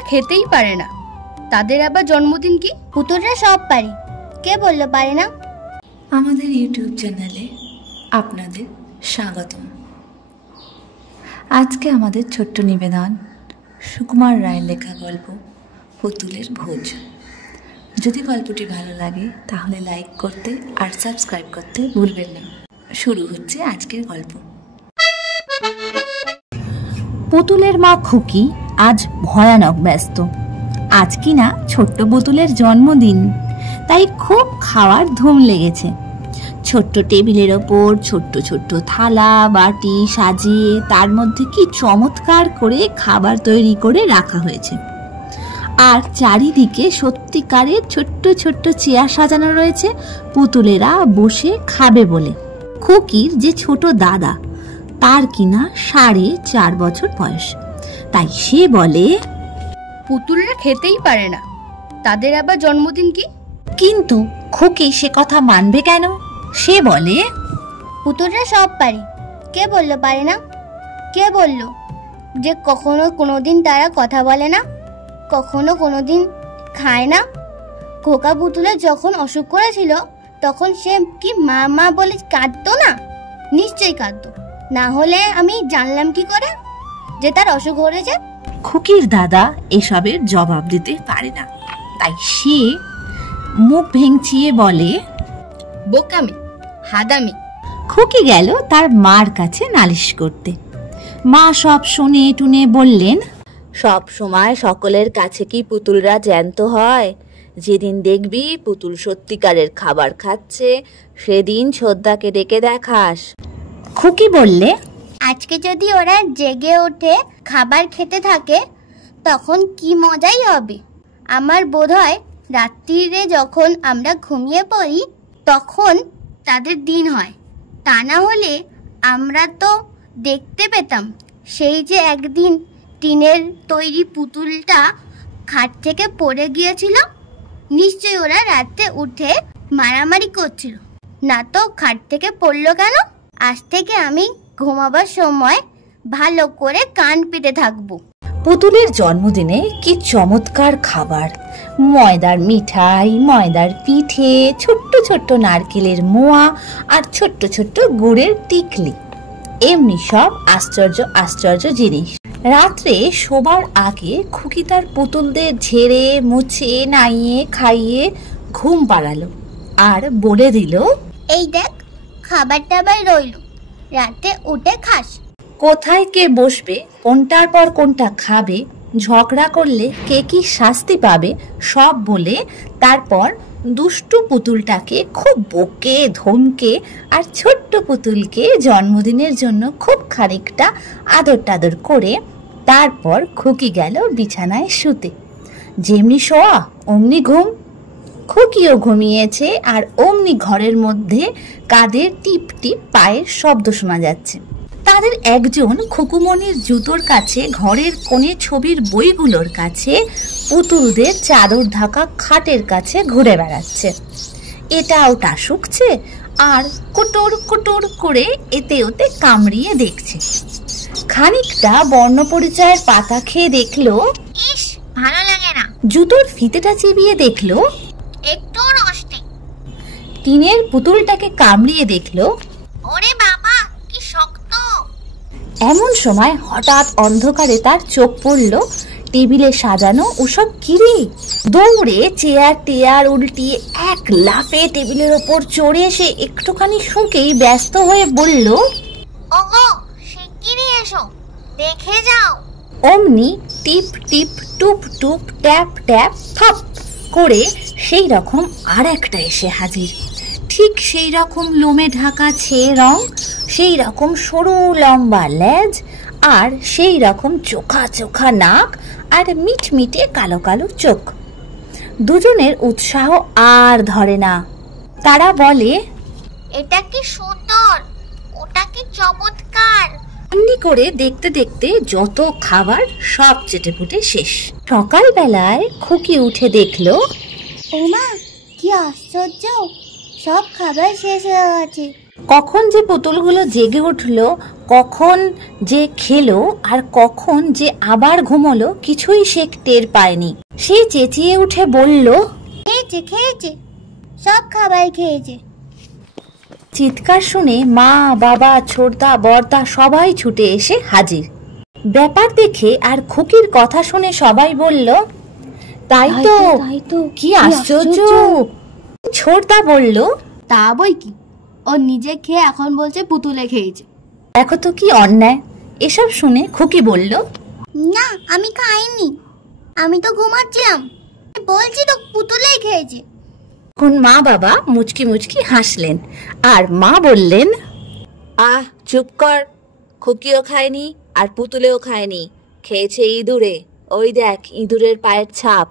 পুতুলরা খেতেই পারে না, তাদের আবার জন্মদিন কি? পুতুলরা সব পারে, কে বললো পারে না? আমাদের ইউটিউব চ্যানেলে আপনাদের স্বাগতম। আজকে আমাদের ছোট্ট নিবেদন সুকুমার রায়ের লেখা গল্প পুতুলের ভোজ। যদি গল্পটি ভালো লাগে তাহলে লাইক করতে আর সাবস্ক্রাইব করতে ভুলবেন না। শুরু হচ্ছে আজকের গল্প। পুতুলের মা খুকি আজ ভয়ানক ব্যস্ত। আজ কিনা ছোট্ট পুতুলের জন্মদিন, তাই খুব খাওয়ার ধুম লেগেছে। ছোট্ট টেবিলের ওপর ছোট্ট ছোট্ট থালা বাটি সাজিয়ে তার মধ্যে কি চমৎকার করে খাবার তৈরি করে রাখা হয়েছে। আর চারিদিকে সত্যিকারের ছোট্ট ছোট্ট চেয়ার সাজানো রয়েছে পুতুলেরা বসে খাবে বলে। খুকির যে ছোট দাদা, তার কিনা 4.5 বছর বয়স, তাই সে বলে পুতুলরা খেতেই পারে না, তাদের আবার জন্মদিন কি? কিন্তু খুকি সে কথা মানবে কেন? সে বলে পুতুলরা সব পারে, কে বললো পারে না? কে বললো যে কখনো কোনোদিন তারা কথা বলে না, কখনো কোনোদিন খায় না? খোকা পুতুলের যখন অসুখ করেছিল তখন সে কি মা মা বলে কাঁদতো না? নিশ্চয়ই কাঁদতো, না হলে আমি জানলাম কি করে যে তার অসুখ হয়েছে? খুকির দাদা এসবের জবাব দিতে পারে না, তাই সে মুখ ভেঙচিয়ে বলে বোকামি, হাদামি। খুকি গেল তার মার কাছে নালিশ করতে। মা সব শুনে টুনে বললেন, সব সময় সকলের কাছে কি পুতুলরা জ্যান্ত হয়? যেদিন দেখবি পুতুল সত্যিকারের খাবার খাচ্ছে সেদিন ছোদ্দাকে ডেকে দেখাস। খুকি বললে, আজকে যদি ওরা জেগে ওঠে খাবার খেতে থাকে তখন কি মজাই হবে। আমার বোধ হয় রাত্রিরে যখন আমরা ঘুমিয়ে পড়ি তখন তাদের দিন হয়, তা না হলে আমরা তো দেখতে পেতাম সেই যে একদিন টিনের তৈরি পুতুলটা খাট থেকে পড়ে গিয়েছিল। নিশ্চয়ই ওরা রাতে উঠে মারামারি করছিল, না তো খাট থেকে পড়লো কেন? আজ থেকে আমি ঘুমাবার সময় ভালো করে কান পেতে থাকবো। পুতুলের জন্মদিনে কি চমৎকার খাবার! ময়দার মিঠাই, ময়দার পিঠে, ছোট্ট ছোট্ট নারকেলের মোয়া আর ছোট্ট ছোট্ট গুড়ের টিকলি, এমনি সব আশ্চর্য আশ্চর্য জিনিস। রাত্রে শোবার আগে খুকি তার পুতুলদের ঝেড়ে মুছে নাইয়ে খাইয়ে ঘুম পাড়ালো আর বলে দিল, এই দেখ খাবার টাবার রইল, রাতে উঠে খাস। কোথায় কে বসবে, কোনটার পর কোনটা খাবে, ঝগড়া করলে কে কি শাস্তি পাবে সব বলে তারপর দুষ্টু পুতুলটাকে খুব বকে ধমকে আর ছোট্ট পুতুলকে জন্মদিনের জন্য খুব খানিকটা আদর টাদর করে তারপর খুকি গেল বিছানায় শুতে। যেমনি শোয়া অমনি ঘুম। খুকিও ঘুমিয়েছে আর অমনি ঘরের মধ্যে কাদের টিপ টিপ পায়ের শব্দ শোনা যাচ্ছে। তাদের একজন খুকুমনির জুতোর কাছে ঘরের কোণে ছবির বইগুলোর কাছে পুতুলদের চাদর ঢাকা খাটের কাছে ঘুরে বেড়াচ্ছে। এটা ওটা শুকছে আর কুটুর কুটুর করে এতে ওতে কামড়িয়ে দেখছে। খানিকটা বর্ণপরিচয়ের পাতা খেয়ে দেখলো, ইস ভালো লাগে না। জুতোর ফিতেটা চিবিয়ে দেখলো, একটু নষ্ট। টিনের পুতুলটাকে কামড়িয়ে দেখলো, ওরে বাবা কি শক্ত। এমন সময় হঠাৎ অন্ধকারে তার চোখ পড়ল টেবিলে সাজানো ওসব কিরে। দৌড়ে চেয়ার টেয়ার উল্টিয়ে এক লাফে টেবিলের ওপর চড়ে এসে একটুখানি শুঁকেই ব্যস্ত হয়ে বলল, ওগো শিগগিরই এসো, দেখে যাও। অমনি টিপ টিপ টুপ টুপ ট্যাপ ট্যাপ ফাপ করে সেই রকম আর একটা এসে হাজির। ঠিক সেই রকম লোমে ঢাকা ছেয়ে রং, সেই রকম সরু লম্বা লেজ আর সেই রকম চোখা চোখা নাক আর মিটমিটে কালো কালো চোখ। দুজনের উৎসাহ আর ধরে না। তারা বলে, এটা কি সুন্দর, ওটা কি চমৎকার। এমনি করে দেখতে দেখতে যত খাবার সব চেটেপুটে শেষ। সকালবেলায় খুকি উঠে দেখলো, ওমা কি আশ্চর্য, সব খাবার শেষ হয়ে গেছে। কখন যে পুতুলগুলো জেগে উঠলো, কখন যে খেলো আর কখন যে আবার ঘুমোলো কিছুই সে টের পায়নি। সে চেঁচিয়ে উঠে বলল, খেয়েছে খেয়েছে, সব খাবার খেয়েছে। চিৎকার শুনে মা, বাবা, ছোটদা, বড়দা সবাই ছুটে এসে হাজির। ব্যাপার দেখে আর খুকির কথা শুনে সবাই বলল, তাই তো, কি আশ্চর্য। ছোটদা বলল, তা বই কি, ও নিজে খেয়ে এখন বলছে পুতুলে খেয়েছে। দেখো তো কি অন্যায়। এসব শুনে খুকি বলল, না আমি খাইনি, আমি তো ঘুমাচ্ছিলাম, বলছি তো পুতুলেই খেয়েছে। তখন মা বাবা মুচকি মুচকি হাসলেন আর মা বললেন, আহ চুপ কর, খুকিও খায়নি আর পুতুলেও খায়নি, খেয়েছে ইঁদুরে। ওই দেখ ইঁদুরের পায়ের ছাপ।